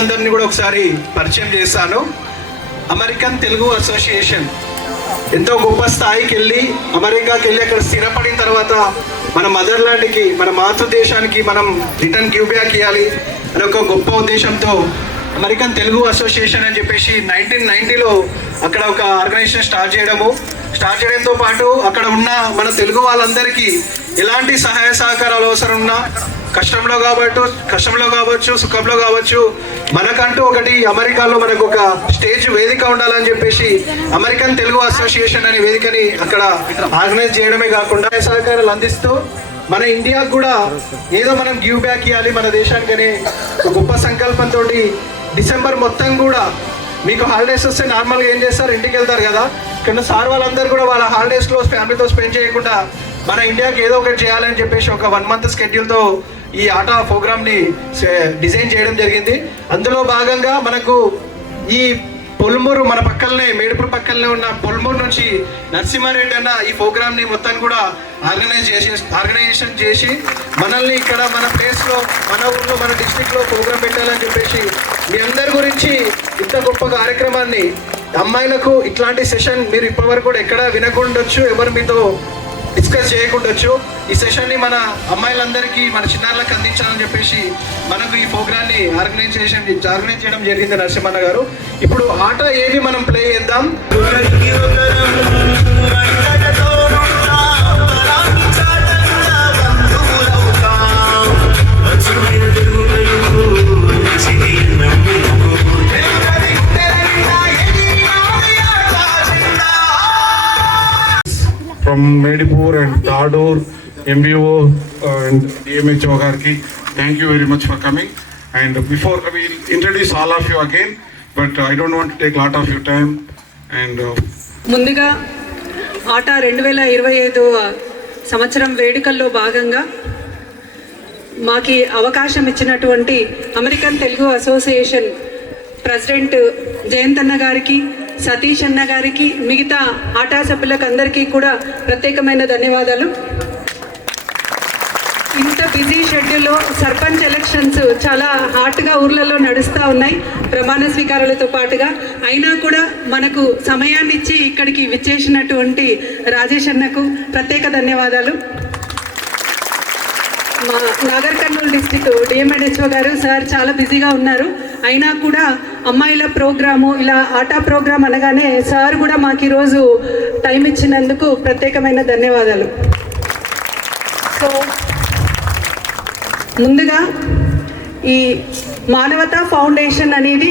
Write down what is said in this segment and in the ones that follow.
అందరినీ కూడా ఒకసారి పరిచయం చేస్తాను. అమెరికన్ తెలుగు అసోసియేషన్ ఎంతో గొప్ప స్థాయికి వెళ్ళి అమెరికాకి వెళ్ళి అక్కడ స్థిరపడిన తర్వాత మన మదర్లాండ్కి, మన మాతృదేశానికి మనం రిటర్న్ గివ్ బ్యాక్ ఇవ్వాలి అనే ఒక గొప్ప ఉద్దేశంతో అమెరికన్ తెలుగు అసోసియేషన్ అని చెప్పేసి 1990లో అక్కడ ఒక ఆర్గనైజేషన్ స్టార్ట్ చేయడంతో పాటు అక్కడ ఉన్న మన తెలుగు వాళ్ళందరికీ ఎలాంటి సహాయ సహకారాలు అవసరం ఉన్నా కష్టంలో కావచ్చు సుఖంలో కావచ్చు మనకంటూ ఒకటి అమెరికాలో మనకు ఒక స్టేజ్ వేదిక ఉండాలని చెప్పేసి అమెరికన్ తెలుగు అసోసియేషన్ అనే వేదికని అక్కడ ఆర్గనైజ్ చేయడమే కాకుండా సహకారాలు అందిస్తూ మన ఇండియాకు కూడా ఏదో మనం గివ్ బ్యాక్ ఇవ్వాలి మన దేశానికనే ఒక గొప్ప సంకల్పంతో డిసెంబర్ మొత్తం కూడా మీకు హాలిడేస్ వస్తే నార్మల్గా ఏం చేస్తారు, ఇంటికి వెళ్తారు కదా. ఇక్కడ సార్ వాళ్ళందరూ కూడా వాళ్ళ హాలిడేస్లో ఫ్యామిలీతో స్పెండ్ చేయకుండా మన ఇండియాకి ఏదో ఒకటి చేయాలని చెప్పేసి ఒక 1 month స్కెడ్యూల్తో ఈ ఆట ప్రోగ్రామ్ని డిజైన్ చేయడం జరిగింది. అందులో భాగంగా మనకు ఈ పొల్మూరు మన పక్కనే మేడుపూర్ పక్కనే ఉన్న పొల్మూరు నుంచి నరసింహారెడ్డి అన్న ఈ ప్రోగ్రామ్ని మొత్తం కూడా ఆర్గనైజేషన్ చేసి మనల్ని ఇక్కడ మన ప్లేస్లో మన ఊళ్ళో మన డిస్ట్రిక్ట్లో ప్రోగ్రామ్ పెట్టాలని చెప్పేసి మీ అందరి గురించి ఇంత గొప్ప కార్యక్రమాన్ని అమ్మాయిలకు ఇట్లాంటి సెషన్ మీరు ఇప్పటివరకు కూడా ఎక్కడ వినకుండొచ్చు, ఎవరు మీతో డిస్కస్ చేయకుండొచ్చు. ఈ సెషన్ని మన అమ్మాయిలందరికీ మన చిన్నారులకు అందించాలని చెప్పేసి మనకు ఈ ప్రోగ్రాన్ని ఆర్గనైజ్ చేయడం జరిగింది నరసింహన్న గారు. ఇప్పుడు ఆట ఏది మనం ప్లే చేద్దాం. From Medipur and Tadur, MBO and DMHO Garki, thank you very much for coming. And before we will introduce all of you again, but I don't want to take a lot of your time. And ముందుగా ఆట 2025 సంవత్సరం వేడుకల్లో భాగంగా మాకి అవకాశం ఇచ్చినటువంటి American Telugu association president Jayant అన్న గారికి, సతీష్ అన్న గారికి, మిగతా ఆటా సభ్యులకు అందరికీ కూడా ప్రత్యేకమైన ధన్యవాదాలు. ఇంత బిజీ షెడ్యూల్లో సర్పంచ్ ఎలక్షన్స్ చాలా హాట్గా ఊర్లలో నడుస్తూ ఉన్నాయి ప్రమాణ స్వీకారాలతో పాటుగా. అయినా కూడా మనకు సమయాన్ని ఇచ్చి ఇక్కడికి విచ్చేసినటువంటి రాజేష్ అన్నకు ప్రత్యేక ధన్యవాదాలు. మా నాగర్ కర్నూలు డిస్టిక్ డిఎంఎడ్హెచ్ఓ గారు సార్ చాలా బిజీగా ఉన్నారు, అయినా కూడా అమ్మాయిల ప్రోగ్రాము ఇలా ఆటా ప్రోగ్రాం అనగానే సార్ కూడా మాకు ఈరోజు టైం ఇచ్చినందుకు ప్రత్యేకమైన ధన్యవాదాలు. సో ముందుగా ఈ మానవతా ఫౌండేషన్ అనేది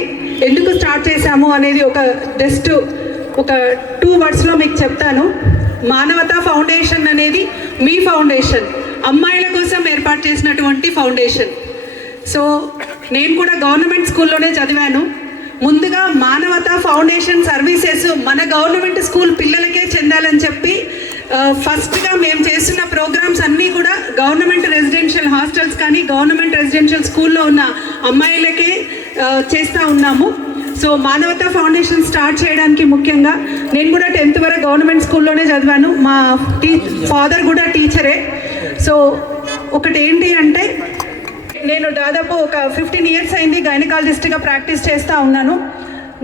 ఎందుకు స్టార్ట్ చేశాము అనేది ఒక 2 wordsలో మీకు చెప్తాను. మానవతా ఫౌండేషన్ అనేది మీ ఫౌండేషన్, అమ్మాయిల కోసం ఏర్పాటు చేసినటువంటి ఫౌండేషన్. సో నేను కూడా గవర్నమెంట్ స్కూల్లోనే చదివాను. ముందుగా మానవతా ఫౌండేషన్ సర్వీసెస్ మన గవర్నమెంట్ స్కూల్ పిల్లలకే చెందాలని చెప్పి ఫస్ట్గా మేము చేస్తున్న ప్రోగ్రామ్స్ అన్నీ కూడా గవర్నమెంట్ రెసిడెన్షియల్ హాస్టల్స్ కానీ గవర్నమెంట్ రెసిడెన్షియల్ స్కూల్లో ఉన్న అమ్మాయిలకే చేస్తూ ఉన్నాము. సో మానవతా ఫౌండేషన్ స్టార్ట్ చేయడానికి ముఖ్యంగా నేను కూడా 10th వరకు గవర్నమెంట్ స్కూల్లోనే చదివాను. మా ఫాదర్ కూడా టీచరే. సో ఒకటి ఏంటి అంటే నేను దాదాపు ఒక 15 years అయింది గైనకాలజిస్ట్గా ప్రాక్టీస్ చేస్తూ ఉన్నాను.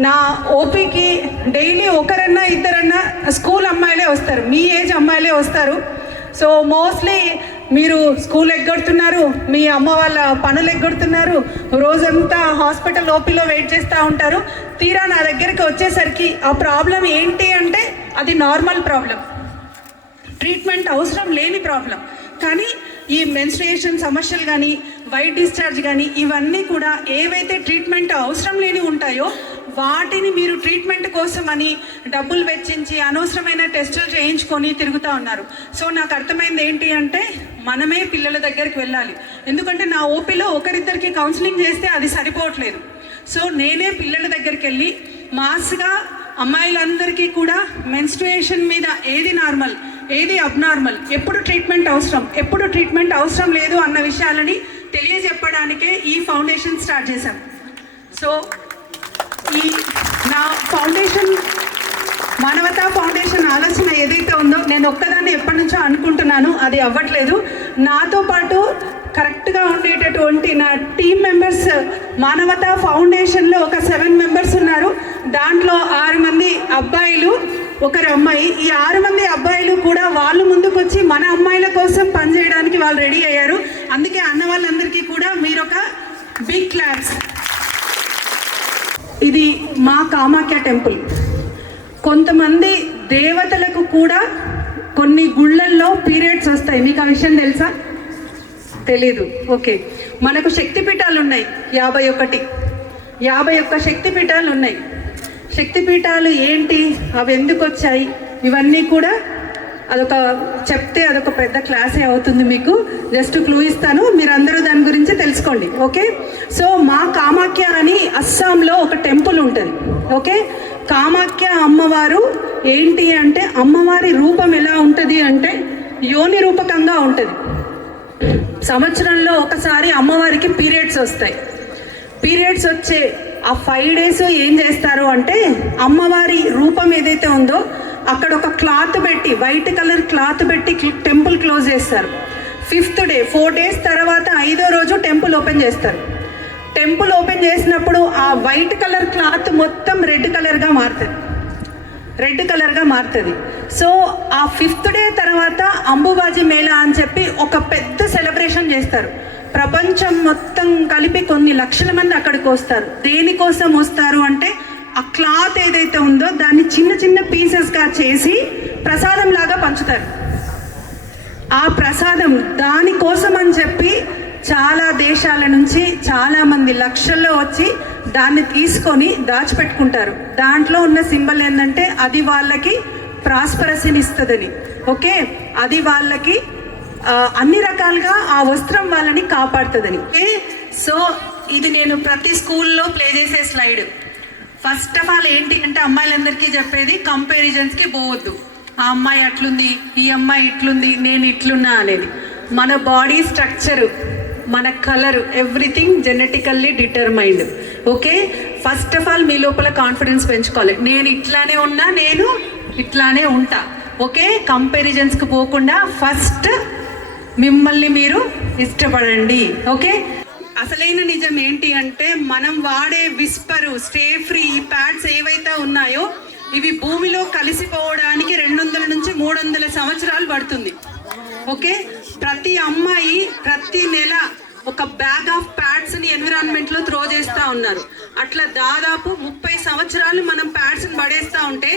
నా ఓపీకి డైలీ ఒకరన్నా ఇద్దరన్నా స్కూల్ అమ్మాయిలే వస్తారు, మీ ఏజ్ అమ్మాయిలే వస్తారు. సో మోస్ట్లీ మీరు స్కూల్ ఎగ్గొడుతున్నారు, మీ అమ్మ వాళ్ళ పనులు ఎగ్గొడుతున్నారు, రోజంతా హాస్పిటల్ ఓపీలో వెయిట్ చేస్తూ ఉంటారు. తీరా నా దగ్గరికి వచ్చేసరికి ఆ ప్రాబ్లం ఏంటి అంటే అది నార్మల్ ప్రాబ్లం, ట్రీట్మెంట్ అవసరం లేని ప్రాబ్లం. కానీ ఈ మెన్స్ట్రుయేషన్ సమస్యలు కానీ వైట్ డిశ్చార్జ్ కానీ ఇవన్నీ కూడా ఏవైతే ట్రీట్మెంట్ అవసరం లేని ఉంటాయో వాటిని మీరు ట్రీట్మెంట్ కోసం అని డబ్బులు వెచ్చించి అనవసరమైన టెస్టులు చేయించుకొని తిరుగుతూ ఉన్నారు. సో నాకు అర్థమైంది ఏంటి అంటే మనమే పిల్లల దగ్గరికి వెళ్ళాలి. ఎందుకంటే నా ఓపీలో ఒకరిద్దరికి కౌన్సిలింగ్ చేస్తే అది సరిపోవట్లేదు. సో నేనే పిల్లల దగ్గరికి వెళ్ళి మాస్గా అమ్మాయిలందరికీ కూడా మెన్స్ట్రుయేషన్ మీద ఏది నార్మల్ ఏది అబ్నార్మల్, ఎప్పుడు ట్రీట్మెంట్ అవసరం ఎప్పుడు ట్రీట్మెంట్ అవసరం లేదు అన్న విషయాలని తెలియజెప్పడానికే ఈ ఫౌండేషన్ స్టార్ట్ చేశాం. సో ఈ నా ఫౌండేషన్ మానవతా ఫౌండేషన్ ఆలోచన ఏదైతే ఉందో నేను ఒక్కదాన్ని ఎప్పటి నుంచో అనుకుంటున్నాను, అది అవ్వట్లేదు. నాతో పాటు కరెక్ట్గా ఉండేటటువంటి నా టీం మెంబర్స్ మానవతా ఫౌండేషన్లో ఒక 7 మెంబర్స్ ఉన్నారు. దాంట్లో 6 మంది అబ్బాయిలు, 1 అమ్మాయి. ఈ 6 మంది అబ్బాయిలు కూడా వాళ్ళు ముందుకు వచ్చి మన అమ్మాయిల కోసం పనిచేయడానికి వాళ్ళు రెడీ అయ్యారు. అందుకే అన్న వాళ్ళందరికీ కూడా మీరు ఒక బిగ్ క్లాప్స్. ఇది మా కామాఖ్య టెంపుల్. కొంతమంది దేవతలకు కూడా కొన్ని గుళ్ళల్లో పీరియడ్స్ వస్తాయి. మీకు ఆ విషయం తెలుసా? తెలీదు. ఓకే, మనకు శక్తిపీఠాలు ఉన్నాయి 51 శక్తిపీఠాలు ఉన్నాయి. శక్తిపీఠాలు ఏంటి, అవి ఎందుకు వచ్చాయి, ఇవన్నీ కూడా అదొక పెద్ద క్లాసే అవుతుంది. మీకు జస్ట్ క్లూ ఇస్తాను, మీరు అందరూ దాని గురించి తెలుసుకోండి. ఓకే, సో మా కామాఖ్య అని అస్సాంలో ఒక టెంపుల్ ఉంటుంది. ఓకే, కామాఖ్య అమ్మవారు ఏంటి అంటే, అమ్మవారి రూపం ఎలా ఉంటుంది అంటే యోని రూపకంగా ఉంటుంది. సంవత్సరంలో ఒకసారి అమ్మవారికి పీరియడ్స్ వస్తాయి. పీరియడ్స్ వచ్చే ఆ 5 days ఏం చేస్తారు అంటే, అమ్మవారి రూపం ఏదైతే ఉందో అక్కడ ఒక క్లాత్ పెట్టి, వైట్ కలర్ క్లాత్ పెట్టి టెంపుల్ క్లోజ్ చేస్తారు. 5th day 4 days తర్వాత 5వ రోజు టెంపుల్ ఓపెన్ చేస్తారు. టెంపుల్ ఓపెన్ చేసినప్పుడు ఆ వైట్ కలర్ క్లాత్ మొత్తం రెడ్ కలర్గా మారుతుంది. సో ఆ 5th day తర్వాత అంబుబాజీ మేళా అని చెప్పి ఒక పెద్ద సెలబ్రేషన్ చేస్తారు. ప్రపంచం మొత్తం కలిపి కొన్ని లక్షల మంది అక్కడికి వస్తారు. దేనికోసం వస్తారు అంటే, ఆ క్లాత్ ఏదైతే ఉందో దాన్ని చిన్న చిన్న పీసెస్గా చేసి ప్రసాదం లాగా పంచుతారు. ఆ ప్రసాదం దానికోసం అని చెప్పి చాలా దేశాల నుంచి చాలామంది లక్షల్లో వచ్చి దాన్ని తీసుకొని దాచిపెట్టుకుంటారు. దాంట్లో ఉన్న సింబల్ ఏంటంటే, అది వాళ్ళకి ప్రాస్పరసీని ఇస్తుందని. ఓకే, అది వాళ్ళకి అన్ని రకాలుగా ఆ వస్త్రం వాళ్ళని కాపాడుతుందని. సో ఇది నేను ప్రతి స్కూల్లో ప్లే చేసే స్లైడ్. ఫస్ట్ ఆఫ్ ఆల్ ఏంటి అంటే, అమ్మాయిలందరికీ చెప్పేది కంపారిజన్స్కి పోవద్దు. ఆ అమ్మాయి అట్లుంది, ఈ అమ్మాయి ఇట్లుంది, నేను ఇట్లున్నా అనేది. మన బాడీ స్ట్రక్చరు, మన colour, everything genetically determined. Okay, first of all మీ లోపల కాన్ఫిడెన్స్ పెంచుకోవాలి. నేను ఇట్లానే ఉన్నా, నేను ఇట్లానే ఉంటా. ఓకే, కంపారిజన్స్కి పోకుండా ఫస్ట్ మిమ్మల్ని మీరు ఇష్టపడండి. ఓకే, అసలైన నిజం ఏంటి అంటే, మనం వాడే విస్పరు, స్టే ఫ్రీ, ఈ ప్యాడ్స్ ఏవైతే ఉన్నాయో ఇవి భూమిలో కలిసిపోవడానికి 200 నుంచి 300 సంవత్సరాలు పడుతుంది. ఓకే, ప్రతి అమ్మాయి ప్రతి నెల ఒక బ్యాగ్ ఆఫ్ ప్యాడ్స్ని ఎన్విరాన్మెంట్లో త్రో చేస్తూ ఉన్నారు. అట్లా దాదాపు 30 సంవత్సరాలు మనం ప్యాడ్స్ని పడేస్తూ ఉంటే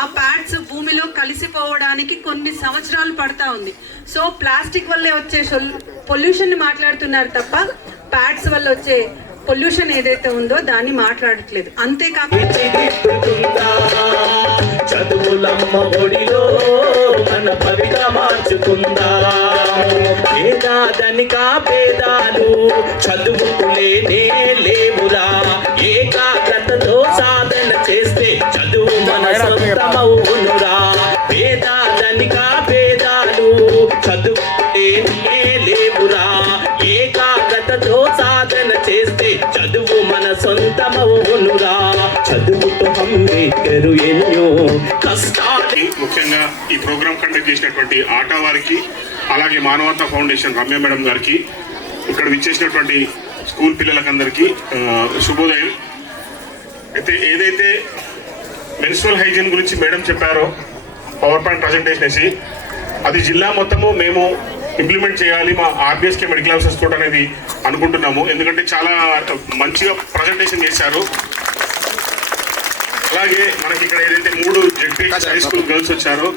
ఆ ప్యాడ్స్ భూమిలో కలిసిపోవడానికి కొన్ని సంవత్సరాలు పడతా ఉంది. సో ప్లాస్టిక్ వల్లే వచ్చే పొల్యూషన్ మాట్లాడుతున్నారు తప్ప ప్యాడ్స్ వల్ల వచ్చే పొల్యూషన్ ఏదైతే ఉందో దాన్ని మాట్లాడట్లేదు. అంతేకాకుండా చదువులమ్మ ఒడిలో మన భవిత మార్చుకుందా, ఏదాదనికా భేదాలు చదువుకులేనే లేవురా, ఏకాగ్రతతో సాధన చేస్తే చదువు మన సొంతమవునురా. వేదాదనికా భేదాలు చదువుకులేనే లేవురా, ఏకాగ్రతతో సాధన చేస్తే చదువు మన సొంతమవునురా. చదువుతో అంబేద్కరు ఎన్నో కష్టాలు. ముఖ్యంగా ఈ ప్రోగ్రామ్ కండక్ట్ చేసినటువంటి ఆటా వారికి, అలాగే మానవతా ఫౌండేషన్ రమ్య మేడం గారికి, ఇక్కడ విచ్చేసినటువంటి స్కూల్ పిల్లలకందరికీ శుభోదయం. అయితే ఏదైతే మెన్స్ట్రువల్ హైజీన్ గురించి మేడం చెప్పారో పవర్ పాయింట్ ప్రజెంటేషన్ వేసి, అది జిల్లా మొత్తము మేము ఇంప్లిమెంట్ చేయాలి మా ఆర్బిఎస్కే మెడికల్ ఆఫీసర్స్ తోటి అనేది అనుకుంటున్నాము. ఎందుకంటే చాలా మంచిగా ప్రజెంటేషన్ చేశారు. అలాగే మనకి ఇక్కడ ఏదైతే 3 జెడ్పీహెచ్ హై స్కూల్ గర్ల్స్ వచ్చారో,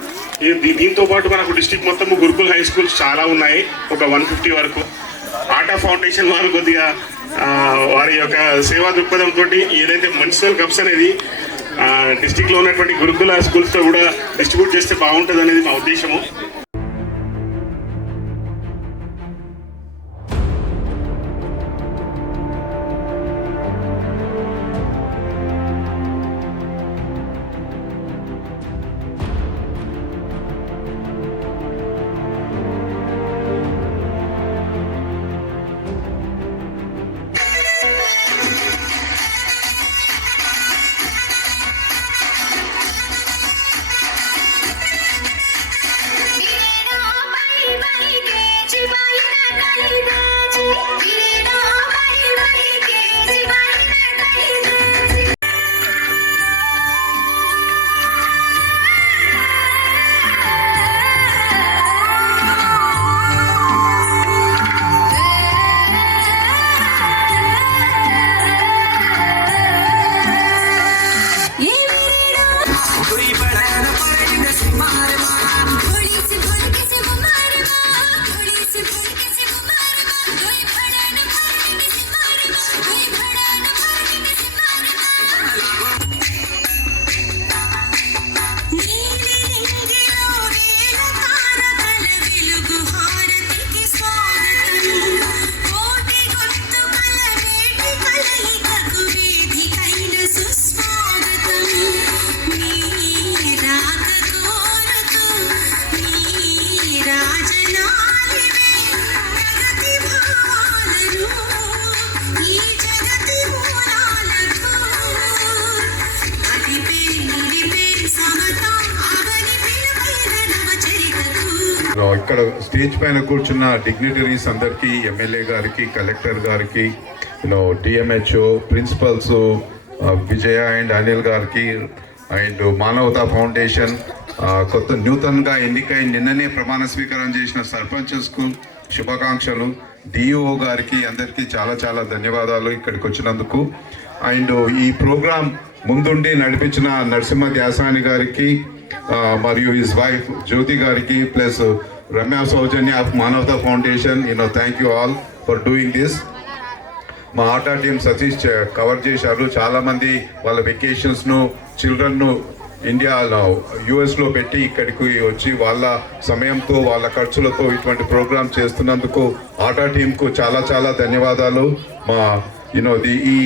దీంతో పాటు మనకు డిస్ట్రిక్ట్ మొత్తము గురుకుల్ హై స్కూల్స్ చాలా ఉన్నాయి, ఒక 150 వరకు. ఆటా ఫౌండేషన్ వారు కొద్దిగా వారి యొక్క సేవా దృక్పథంతో ఏదైతే మెన్స్ట్రువల్ కప్స్ అనేది డిస్ట్రిక్ట్లో ఉన్నటువంటి గురుకుల స్కూల్స్తో కూడా డిస్ట్రిబ్యూట్ చేస్తే బాగుంటుంది అనేది మా ఉద్దేశము. ఇక్కడ స్టేజ్ పైన కూర్చున్న డిగ్నిటరీస్ అందరికీ, ఎమ్మెల్యే గారికి, కలెక్టర్ గారికి, DMHO principals Vijaya and Anil గారికి, అండ్ మానవతా ఫౌండేషన్ కొత్త నూతనంగా ఎన్నికై నిన్ననే ప్రమాణ స్వీకారం చేసిన సర్పంచెస్కు శుభాకాంక్షలు, డిఓ గారికి అందరికీ చాలా చాలా ధన్యవాదాలు ఇక్కడికి వచ్చినందుకు. అండ్ ఈ ప్రోగ్రాం ముందుండి నడిపించిన నరసింహ ధ్యాసాని గారికి మరియు హిజ్ వైఫ్ జ్యోతి గారికి, ప్లస్ రమ్య సౌజన్య ఆఫ్ మానవతా foundation, thank you all for doing this. మా ఆటా టీం సతీష్ కవర్ చేశారు. చాలామంది వాళ్ళ వెకేషన్స్ను, చిల్డ్రన్ను ఇండియాలో యుఎస్లో పెట్టి ఇక్కడికి వచ్చి వాళ్ళ సమయంతో, వాళ్ళ ఖర్చులతో ఇటువంటి ప్రోగ్రామ్ చేస్తున్నందుకు ఆటా టీంకు చాలా చాలా ధన్యవాదాలు. మా ఈ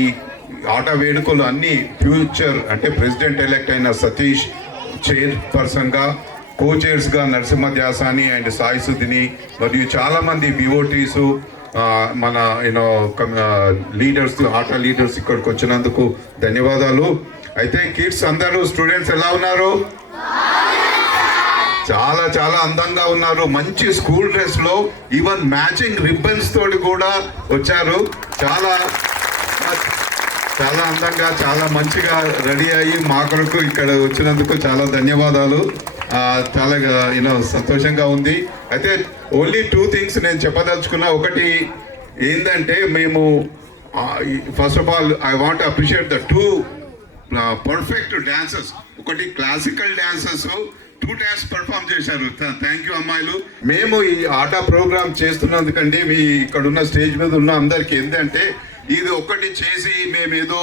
ఆటా వేడుకలు అన్ని ఫ్యూచర్ అంటే ప్రెసిడెంట్ ఎలెక్ట్ అయిన సతీష్ చైర్పర్సన్గా, కో చైర్స్గా నరసింహ ధ్యాసాని అండ్ సాయి సుధిని, మరియు చాలామంది బిఓటీసు, మన లీడర్స్, ఆటా లీడర్స్ ఇక్కడికి వచ్చినందుకు ధన్యవాదాలు. అయితే కిడ్స్ అందరూ, స్టూడెంట్స్ ఎలా ఉన్నారు? చాలా చాలా అందంగా ఉన్నారు. మంచి స్కూల్ డ్రెస్ లో ఈవెన్ మ్యాచింగ్ రిబ్బన్స్ తోటి కూడా వచ్చారు. చాలా చాలా అందంగా, చాలా మంచిగా రెడీ అయ్యి మా కొరకు ఇక్కడ వచ్చినందుకు చాలా ధన్యవాదాలు. చాలా సంతోషంగా ఉంది. అయితే ఓన్లీ 2 థింగ్స్ నేను చెప్పదలుచుకున్నా. ఒకటి ఏంటంటే, మేము first of all I want appreciate the 2 perfect dancers. ఒకటి క్లాసికల్ డాన్సర్స్ 2 డాన్స్ పర్ఫామ్ చేశారు. థ్యాంక్ యూ అమ్మాయిలు. మేము ఈ ఆటా ప్రోగ్రామ్ చేస్తున్నందుకండి మీ ఇక్కడ ఉన్న స్టేజ్ మీద ఉన్న అందరికి ఏంటంటే, ఇది ఒకటి చేసి మేమేదో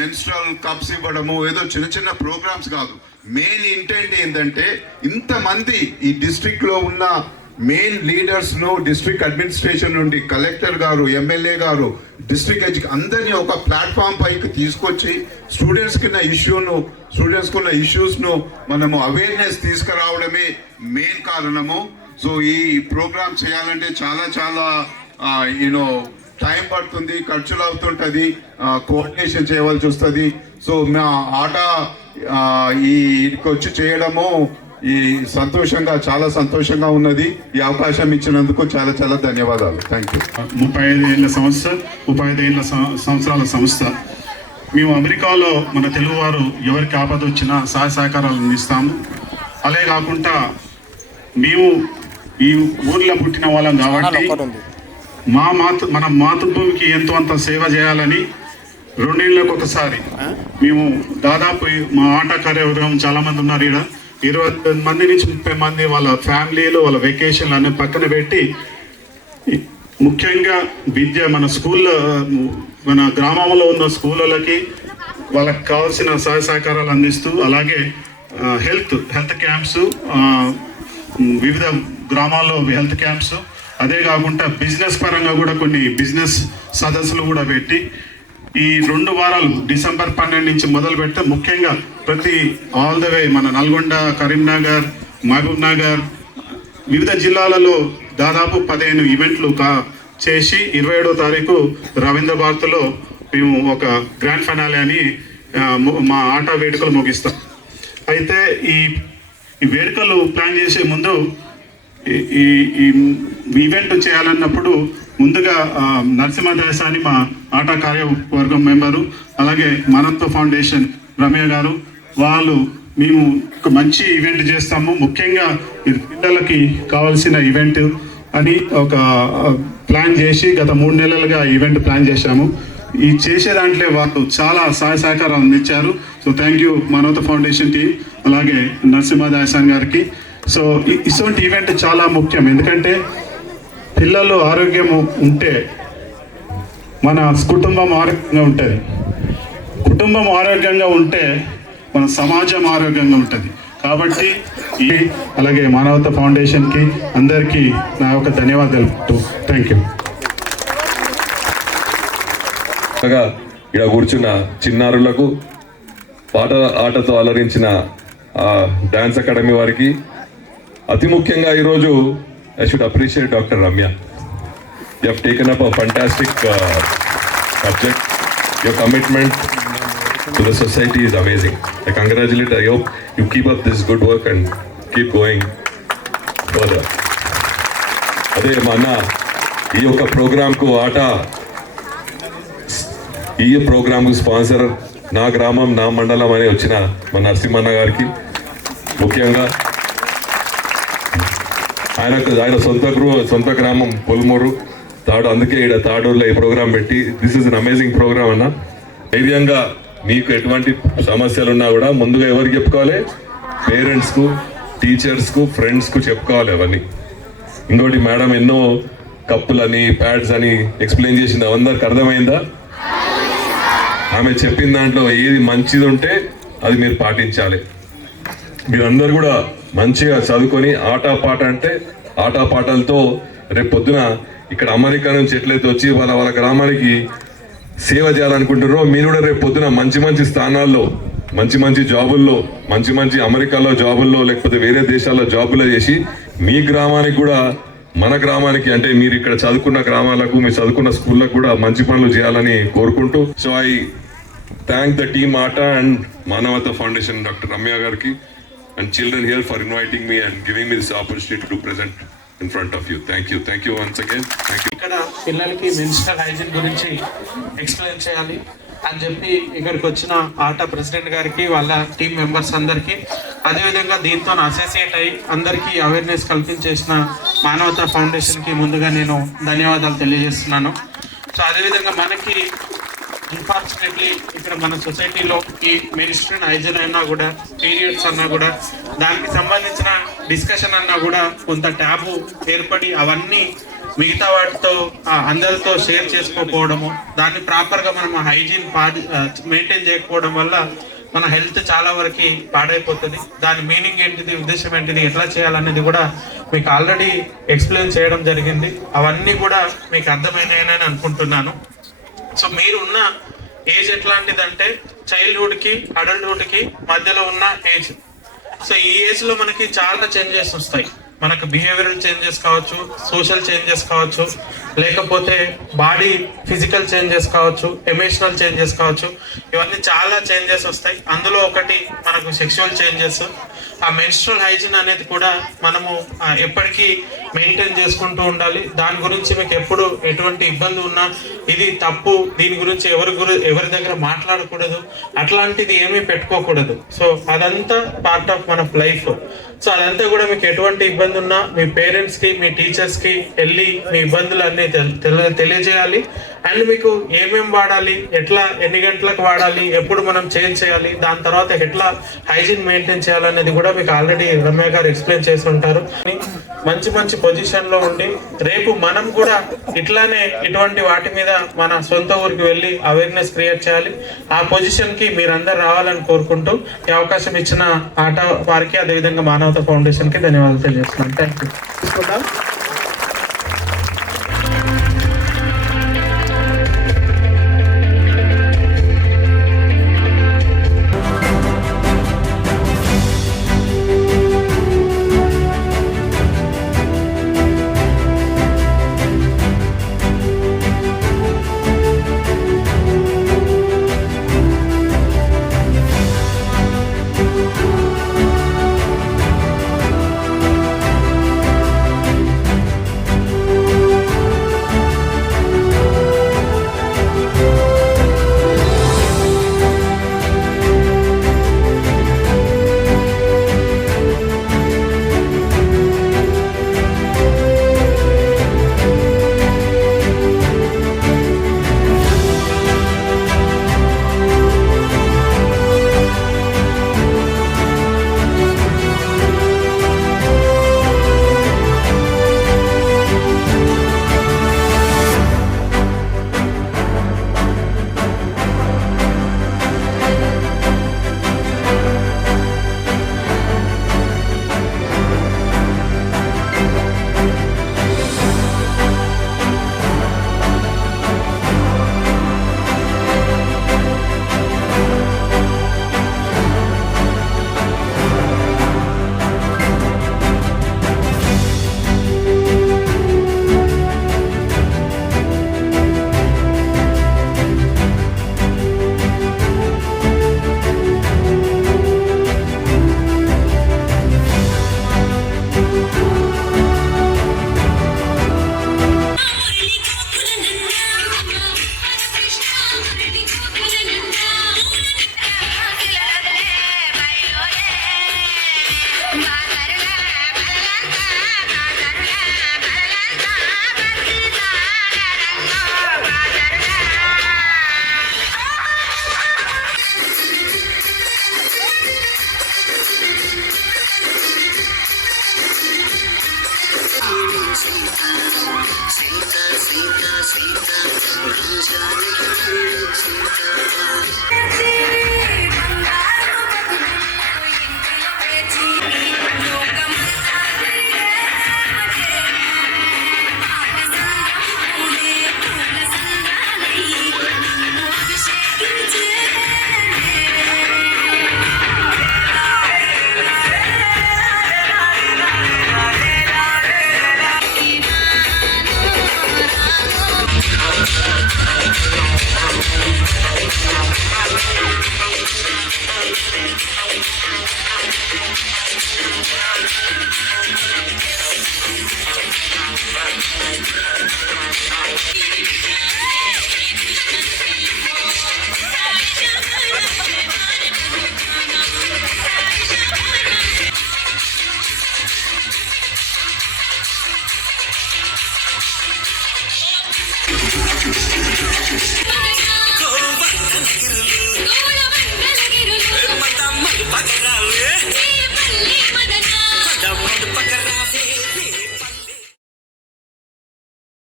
మెన్స్ట్రల్ కప్స్ ఇవ్వడము, ఏదో చిన్న చిన్న ప్రోగ్రామ్స్ కాదు. మెయిన్ ఇంటెంట్ ఏంటంటే, ఇంతమంది ఈ డిస్ట్రిక్ట్లో ఉన్న మెయిన్ లీడర్స్ను, డిస్ట్రిక్ట్ అడ్మినిస్ట్రేషన్ నుండి కలెక్టర్ గారు, ఎమ్మెల్యే గారు, డిస్ట్రిక్ట్ అందరినీ ఒక ప్లాట్ఫామ్ పైకి తీసుకొచ్చి స్టూడెంట్స్కి ఉన్న ఇష్యూస్ను మనము అవేర్నెస్ తీసుకురావడమే మెయిన్ కారణము. సో ఈ ప్రోగ్రామ్ చేయాలంటే చాలా చాలా టైం పడుతుంది, ఖర్చులు అవుతుంటుంది, కోఆర్డినేషన్ చేయవలసి వస్తుంది. సో మా ఆట ఇక్కడికి వచ్చి చేయడము సంతోషంగా, చాలా సంతోషంగా ఉన్నది. ఈ అవకాశం ఇచ్చినందుకు చాలా చాలా ధన్యవాదాలు. Thank you. 35 సంవత్సరాల సంస్థ. మేము అమెరికాలో మన తెలుగువారు ఎవరికి ఆపద వచ్చినా సహాయ సహకారాలు అందిస్తాము. అలే కాకుండా మేము ఈ ఊర్లో పుట్టిన వాళ్ళం కాబట్టి మన మాతృభూమికి ఎంతో అంత సేవ చేయాలని 2 ఏళ్ళకు ఒకసారి మేము దాదాపు మా ఆట కార్యవర్గం చాలామంది ఉన్నారు. ఇక్కడ 20 మంది నుంచి 30 మంది వాళ్ళ ఫ్యామిలీలు, వాళ్ళ వెకేషన్లు అన్నీ పక్కన పెట్టి, ముఖ్యంగా విద్య, మన స్కూల్లో, మన గ్రామంలో ఉన్న స్కూళ్ళకి వాళ్ళకి కావాల్సిన సహాయ సహకారాలు అందిస్తూ, అలాగే హెల్త్ క్యాంప్స్, వివిధ గ్రామాల్లో హెల్త్ క్యాంప్స్, అదే కాకుండా బిజినెస్ పరంగా కూడా కొన్ని బిజినెస్ సదస్సులు కూడా పెట్టి, ఈ 2 వారాలు డిసెంబర్ 12 నుంచి మొదలు పెడితే ముఖ్యంగా ప్రతి ఆల్ ద వే మన నల్గొండ, కరీంనగర్, మహబూబ్ నగర్, వివిధ జిల్లాలలో దాదాపు 15 ఈవెంట్లు చేసి 27వ తారీఖు రవీంద్ర భారతిలో మేము ఒక గ్రాండ్ ఫైనాలే అని మా ఆట వేడుకలు ముగిస్తాం. అయితే ఈ వేడుకలు ప్లాన్ చేసే ముందు ఈ ఈవెంట్ చేయాలన్నప్పుడు ముందుగా నరసింహదాసాని మా ఆట కార్యవర్గం మెంబరు, అలాగే మానవత్వ ఫౌండేషన్ రమ్య గారు, వాళ్ళు మేము ఒక మంచి ఈవెంట్ చేస్తాము, ముఖ్యంగా ఇది పిల్లలకి కావాల్సిన ఈవెంట్ అని ఒక ప్లాన్ చేసి గత 3 నెలలుగా ఈవెంట్ ప్లాన్ చేశాము. ఈ చేసే దాంట్లో వాళ్ళు చాలా సహాయ సహకారం అందించారు. సో థ్యాంక్ యూ మానవత ఫౌండేషన్ టీం, అలాగే నరసింహదాసాన్ గారికి. సో ఇటువంటి ఈవెంట్ చాలా ముఖ్యం, ఎందుకంటే పిల్లలు ఆరోగ్యం ఉంటే మన కుటుంబం ఆరోగ్యంగా ఉంటుంది, కుటుంబం ఆరోగ్యంగా ఉంటే మన సమాజం ఆరోగ్యంగా ఉంటుంది. కాబట్టి అలాగే మానవత ఫౌండేషన్కి అందరికీ నా యొక్క ధన్యవాదాలు. Thank you. ఇక్కడ కూర్చున్న చిన్నారులకు, ఆటతో అలరించిన డాన్స్ అకాడమీ వారికి, అతి ముఖ్యంగా ఈరోజు I should appreciate Dr. Ramya. You have taken up a fantastic subject. Your commitment to the society is amazing. I congratulate. I hope you keep up this good work and keep going further. అదే మా అన్న ఈ యొక్క ప్రోగ్రాంకు ఈ ప్రోగ్రాంకు sponsor నా గ్రామం నా మండలం అని వచ్చిన మా నరసింహన్న గారికి ముఖ్యంగా, ఆయన సొంత గ్రామం పొల్మూరు అందుకే ఇక్కడ తాడూరులో ఈ ప్రోగ్రాం పెట్టి, this is an amazing programme అన్న. ధైర్యంగా మీకు ఎటువంటి సమస్యలు ఉన్నా కూడా ముందుగా ఎవరికి చెప్పుకోవాలి? పేరెంట్స్కు, టీచర్స్కు, ఫ్రెండ్స్కు చెప్పుకోవాలి అవన్నీ. ఇంకోటి మేడం ఎన్నో కప్పులని ప్యాడ్స్ అని ఎక్స్ప్లెయిన్ చేసింది, అందరికి అర్థమైందా? ఆమె చెప్పిన దాంట్లో ఏది మంచిది ఉంటే అది మీరు పాటించాలి. మీరందరూ కూడా మంచిగా చదువుకొని ఆటపాటలతో రేపు పొద్దున ఇక్కడ అమెరికా నుంచి ఎట్లయితే వచ్చి వాళ్ళ గ్రామానికి సేవ చేయాలనుకుంటారో, మీరు కూడా రేపు పొద్దున మంచి స్థానాల్లో, మంచి జాబుల్లో, మంచి అమెరికాలో జాబుల్లో, లేకపోతే వేరే దేశాల్లో జాబుల్లో చేసి మీ గ్రామానికి కూడా, మన గ్రామానికి అంటే మీరు ఇక్కడ చదువుకున్న గ్రామాలకు, మీరు చదువుకున్న స్కూళ్ళకు కూడా మంచి పనులు చేయాలని కోరుకుంటూ, so I thank the team ఆట అండ్ మానవత ఫౌండేషన్ డాక్టర్ రమ్య గారికి and children here for inviting me and giving me this opportunity to present in front of you. Thank you once again. Thank you. ఇక్కడ పిల్లలకి menstrual hygiene గురించి explain చేయాలి అని చెప్పి ఇక్కడికి వచ్చిన ఆట ప్రెసిడెంట్ గారికి, వాళ్ళ టీం మెంబర్స్ అందరికీ, అదేవిధంగా దీంతో అసోసియేట్ అయ్యి అందరికీ అవేర్నెస్ కల్పించేసిన మానవతా ఫౌండేషన్కి ముందుగా నేను ధన్యవాదాలు తెలియజేస్తున్నాను. సో అదేవిధంగా మనకి అన్ఫార్చునేట్లీ ఇక్కడ మన సొసైటీలో ఈ మెన్స్ట్రల్ హైజీన్ అన్నా కూడా, పీరియడ్స్ అన్నా కూడా, దానికి సంబంధించిన డిస్కషన్ అన్నా కూడా కొంత ట్యాబు ఏర్పడి అవన్నీ మిగతా వాటితో అందరితో షేర్ చేసుకోకపోవడము, దాన్ని ప్రాపర్గా మనం హైజీన్ మెయింటైన్ చేయకపోవడం వల్ల మన హెల్త్ చాలా వరకు పాడైపోతుంది. దాని మీనింగ్ ఏంటిది, ఉద్దేశం ఏంటిది, ఎట్లా చేయాలనేది కూడా మీకు ఆల్రెడీ ఎక్స్ప్లెయిన్ చేయడం జరిగింది. అవన్నీ కూడా మీకు అర్థమైనాయని అనుకుంటున్నాను. సో మీరు ఉన్న ఏజ్ ఎట్లాంటిదంటే చైల్డ్హుడ్కి అడల్ట్హుడ్కి మధ్యలో ఉన్న ఏజ్. సో ఈ ఏజ్లో మనకి చాలా చేంజెస్ వస్తాయి. మనకు బిహేవియరల్ చేంజెస్ కావచ్చు, సోషల్ చేంజెస్ కావచ్చు, లేకపోతే బాడీ ఫిజికల్ చేంజెస్ కావచ్చు, ఎమోషనల్ చేంజెస్ కావచ్చు, ఇవన్నీ చాలా చేంజెస్ వస్తాయి. అందులో ఒకటి మనకు సెక్షువల్ చేంజెస్. ఆ మెన్స్ట్రల్ హైజీన్ అనేది కూడా మనము ఎప్పటికీ మెయింటైన్ చేసుకుంటూ ఉండాలి. దాని గురించి మీకు ఎప్పుడు ఎటువంటి ఇబ్బంది ఉన్నా ఇది తప్పు, దీని గురించి ఎవరి దగ్గర మాట్లాడకూడదు, అట్లాంటిది ఏమీ పెట్టుకోకూడదు. సో అదంతా పార్ట్ ఆఫ్ మన లైఫ్. సో అదంతా కూడా మీకు ఎటువంటి ఇబ్బంది ఉన్నా మీ పేరెంట్స్కి, మీ టీచర్స్కి వెళ్ళి మీ ఇబ్బందులు అన్నీ తెలియజేయాలి. అండ్ మీకు ఏమేమి వాడాలి, ఎట్లా ఎన్ని గంటలకు వాడాలి, ఎప్పుడు మనం చేంజ్ చేయాలి, దాని తర్వాత ఎట్లా హైజీన్ మెయింటైన్ చేయాలనేది కూడా మీకు ఆల్రెడీ రమ్య గారు ఎక్స్ప్లెయిన్ చేసి ఉంటారు. మంచి పొజిషన్లో ఉండి రేపు మనం కూడా ఇట్లానే ఇటువంటి వాటి మీద మన సొంత ఊరికి వెళ్ళి అవేర్నెస్ క్రియేట్ చేయాలి. ఆ పొజిషన్కి మీరందరూ రావాలని కోరుకుంటూ ఈ అవకాశం ఇచ్చిన ఆట వారికి, అదేవిధంగా మానవతా ఫౌండేషన్కి ధన్యవాదాలు తెలియజేస్తున్నాను. Thank you.